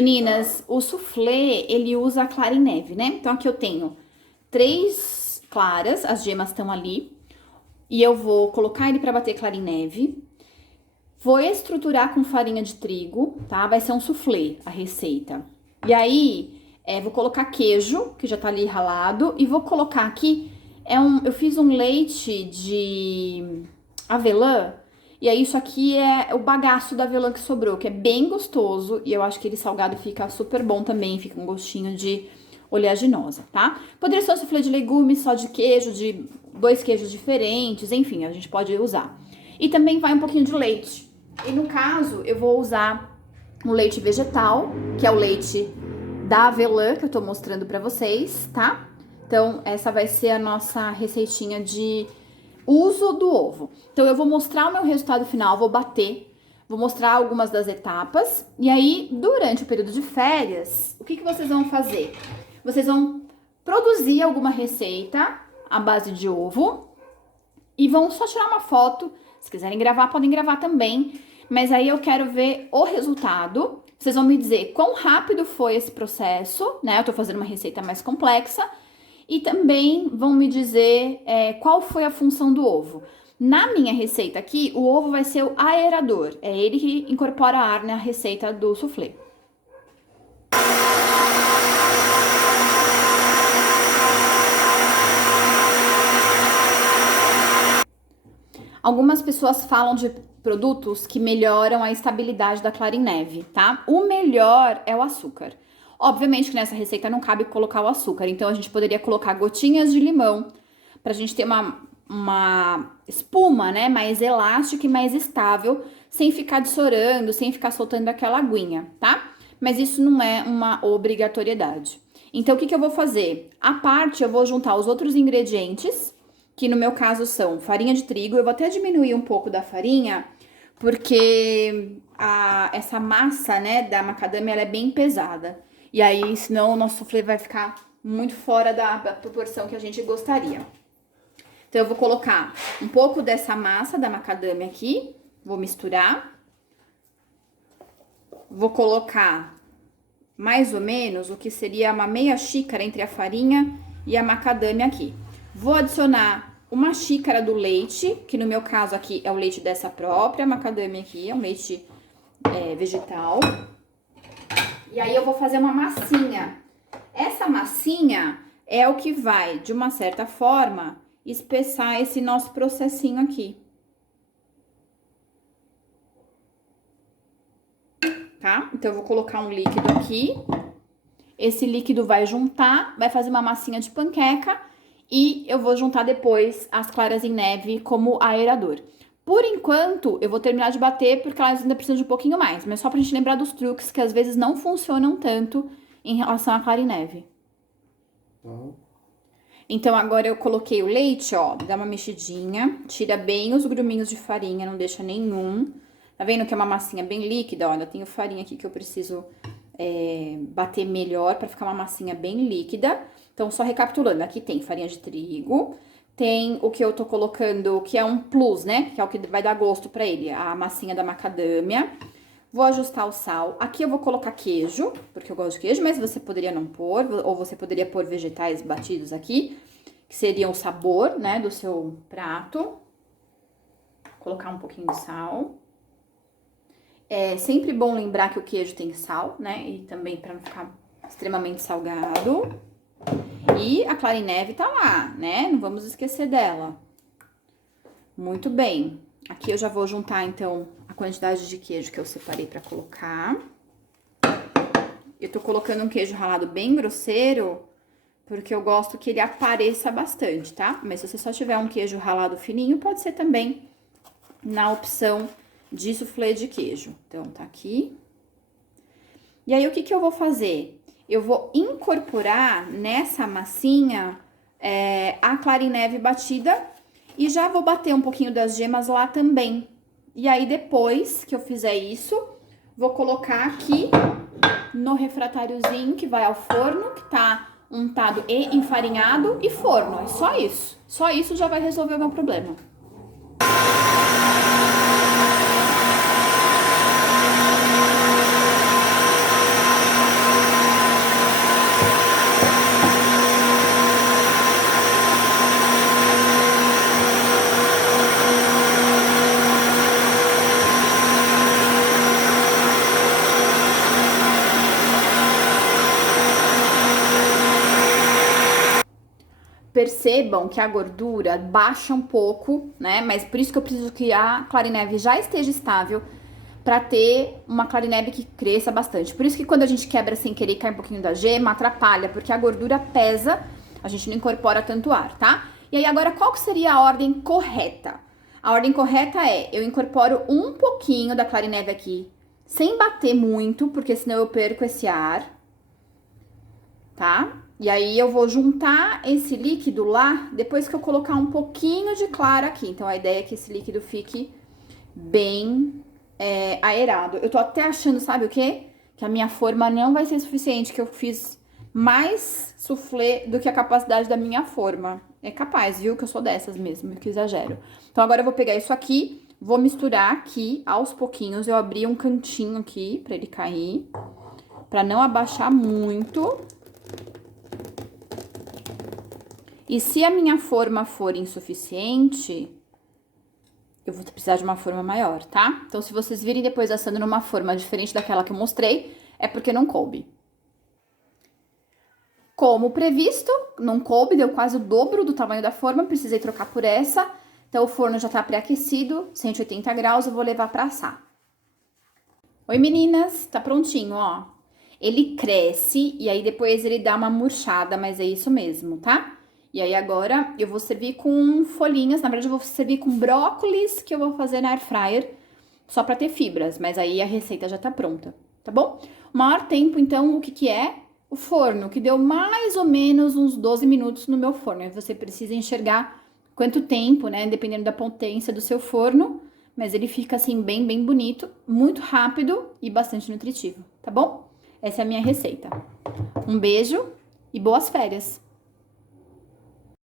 Meninas, o soufflé, ele usa a clara em neve, né? Então, aqui eu tenho 3 claras, as gemas estão ali. E eu vou colocar ele pra bater clara em neve. Vou estruturar com farinha de trigo, tá? Vai ser um soufflé, a receita. E aí, vou colocar queijo, que já tá ali ralado. E vou colocar aqui, eu fiz um leite de avelã. E aí, isso aqui é o bagaço da avelã que sobrou, que é bem gostoso. E eu acho que ele salgado fica super bom também, fica um gostinho de oleaginosa, tá? Poderia ser um soufflé de legumes, só de queijo, de 2 queijos diferentes, enfim, a gente pode usar. E também vai um pouquinho de leite. E no caso, eu vou usar um leite vegetal, que é o leite da avelã, que eu tô mostrando pra vocês, tá? Então, essa vai ser a nossa receitinha de uso do ovo. Então, eu vou mostrar o meu resultado final, vou bater, vou mostrar algumas das etapas. E aí, durante o período de férias, o que vocês vão fazer? Vocês vão produzir alguma receita à base de ovo e vão só tirar uma foto. Se quiserem gravar, podem gravar também. Mas aí eu quero ver o resultado. Vocês vão me dizer quão rápido foi esse processo, né? Eu tô fazendo uma receita mais complexa. E também vão me dizer qual foi a função do ovo. Na minha receita aqui, o ovo vai ser o aerador. É ele que incorpora ar na receita do soufflé. Algumas pessoas falam de produtos que melhoram a estabilidade da clara em neve, tá? O melhor é o açúcar. Obviamente que nessa receita não cabe colocar o açúcar, então a gente poderia colocar gotinhas de limão pra gente ter uma espuma, né, mais elástica e mais estável, sem ficar dessorando, sem ficar soltando aquela aguinha, tá? Mas isso não é uma obrigatoriedade. Então, o que eu vou fazer? À parte, eu vou juntar os outros ingredientes, que no meu caso são farinha de trigo. Eu vou até diminuir um pouco da farinha, porque essa massa, né, da macadâmia, ela é bem pesada. E aí, senão o nosso soufflé vai ficar muito fora da proporção que a gente gostaria. Então, eu vou colocar um pouco dessa massa da macadâmia aqui, vou misturar. Vou colocar mais ou menos o que seria uma meia xícara entre a farinha e a macadâmia aqui. Vou adicionar uma xícara do leite, que no meu caso aqui é o leite dessa própria macadâmia aqui, é um leite vegetal. E aí eu vou fazer uma massinha. Essa massinha é o que vai, de uma certa forma, espessar esse nosso processinho aqui. Tá? Então, eu vou colocar um líquido aqui. Esse líquido vai juntar, vai fazer uma massinha de panqueca e eu vou juntar depois as claras em neve como aerador. Por enquanto, eu vou terminar de bater porque elas ainda precisam de um pouquinho mais, mas só pra gente lembrar dos truques que às vezes não funcionam tanto em relação à clara em neve. Então, agora eu coloquei o leite, ó, dá uma mexidinha, tira bem os gruminhos de farinha, não deixa nenhum. Tá vendo que é uma massinha bem líquida? Ó, ainda tenho farinha aqui que eu preciso bater melhor pra ficar uma massinha bem líquida. Então, só recapitulando, aqui tem farinha de trigo, tem o que eu tô colocando, que é um plus, né? Que é o que vai dar gosto pra ele, a massinha da macadâmia. Vou ajustar o sal. Aqui eu vou colocar queijo, porque eu gosto de queijo, mas você poderia não pôr, ou você poderia pôr vegetais batidos aqui, que seriam o sabor, né, do seu prato. Vou colocar um pouquinho de sal. É sempre bom lembrar que o queijo tem sal, né? E também para não ficar extremamente salgado. E a clara em neve tá lá, né? Não vamos esquecer dela. Muito bem. Aqui eu já vou juntar, então, a quantidade de queijo que eu separei para colocar. Eu tô colocando um queijo ralado bem grosseiro, porque eu gosto que ele apareça bastante, tá? Mas se você só tiver um queijo ralado fininho, pode ser também na opção de soufflé de queijo. Então, tá aqui. E aí, o que eu vou fazer? Eu vou incorporar nessa massinha a clara em neve batida e já vou bater um pouquinho das gemas lá também. E aí, depois que eu fizer isso, vou colocar aqui no refratáriozinho que vai ao forno, que tá untado e enfarinhado, e forno. É só isso. Só isso já vai resolver o meu problema. percebam que a gordura baixa um pouco, né? Mas por isso que eu preciso que a clarineve já esteja estável pra ter uma clarineve que cresça bastante. Por isso que quando a gente quebra sem querer e cai um pouquinho da gema, atrapalha, porque a gordura pesa, a gente não incorpora tanto ar, tá? E aí agora, qual que seria a ordem correta? A ordem correta é, eu incorporo um pouquinho da clarineve aqui, sem bater muito, porque senão eu perco esse ar, tá? E aí eu vou juntar esse líquido lá, depois que eu colocar um pouquinho de clara aqui. Então, a ideia é que esse líquido fique bem aerado. Eu tô até achando, sabe o quê? Que a minha forma não vai ser suficiente, que eu fiz mais soufflé do que a capacidade da minha forma. É capaz, viu? Que eu sou dessas mesmo, que exagero. Então, agora eu vou pegar isso aqui, vou misturar aqui aos pouquinhos. Eu abri um cantinho aqui pra ele cair, pra não abaixar muito. E se a minha forma for insuficiente, eu vou precisar de uma forma maior, tá? Então, se vocês virem depois assando numa forma diferente daquela que eu mostrei, é porque não coube. Como previsto, não coube, deu quase o dobro do tamanho da forma, precisei trocar por essa. Então, o forno já tá pré-aquecido, 180 graus, eu vou levar pra assar. Oi, meninas, tá prontinho, ó. Ele cresce e aí depois ele dá uma murchada, mas é isso mesmo, tá? E aí agora eu vou servir com folhinhas, na verdade eu vou servir com brócolis que eu vou fazer na air fryer, só pra ter fibras, mas aí a receita já tá pronta, tá bom? O maior tempo, então, o que que é? O forno, que deu mais ou menos uns 12 minutos no meu forno. Aí você precisa enxergar quanto tempo, né, dependendo da potência do seu forno, mas ele fica assim bem bonito, muito rápido e bastante nutritivo, tá bom? Essa é a minha receita. Um beijo e boas férias!